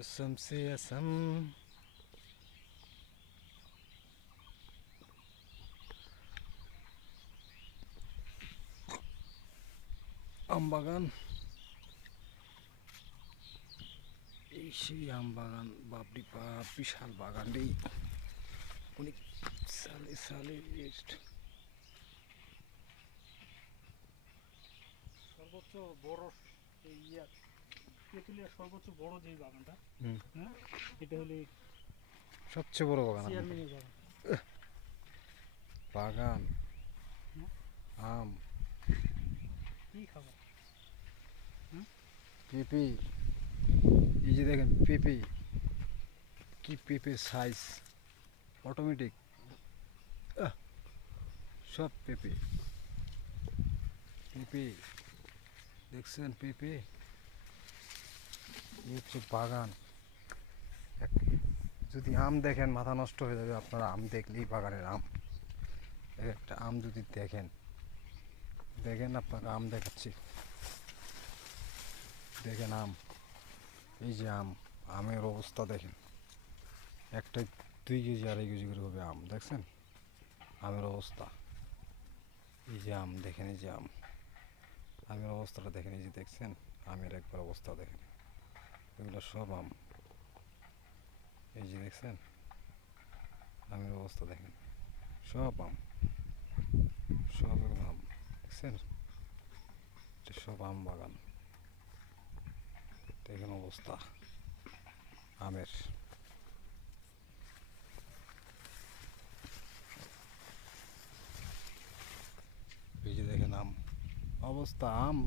SMC SM আম বাগান, এই সেই আম বাগান। বাপরি বাপ, বিশাল বাগান রে, অনেক সালে সালে। সর্বোচ্চ বড় এই ইয়া তেঁতুলিয়ার সর্বোচ্চ বড় যে বাগানটা, হুম, হ্যাঁ, এটা হলে সবচেয়ে বড় বাগান আমাদের। চেয়ারম্যানের বাগান। বাগান হুম। আম, কি খাবার? পেঁপে, এই যে দেখেন পেঁপে, কি পেঁপের সাইজ, অটোমেটিক সব পেঁপে। পেঁপে দেখছেন, পেঁপে, এই হচ্ছে বাগান। যদি আম দেখেন মাথা নষ্ট হয়ে যাবে আপনারা, আম দেখলেই বাগানের আম। একটা আম যদি দেখেন, দেখেন আপনাকে আম দেখাচ্ছি, দেখেন আম, এই যে আম, আমের অবস্থা দেখেন, একটাই 2 কেজি 2.5 কেজি করে হবে আম, দেখছেন আমের অবস্থা। এই যে আম দেখেন, এই যে আম, আমের অবস্থাটা দেখেন, এই যে দেখছেন আমের একবার অবস্থা দেখেন, এগুলো সব আম, এই যে দেখছেন আমের অবস্থা দেখেন, সব আম, সব আম, দেখছেন, এটা সব আম বাগান, দেখেন অবস্থা আমের। এই যে দেখেন আম, অবস্থা আম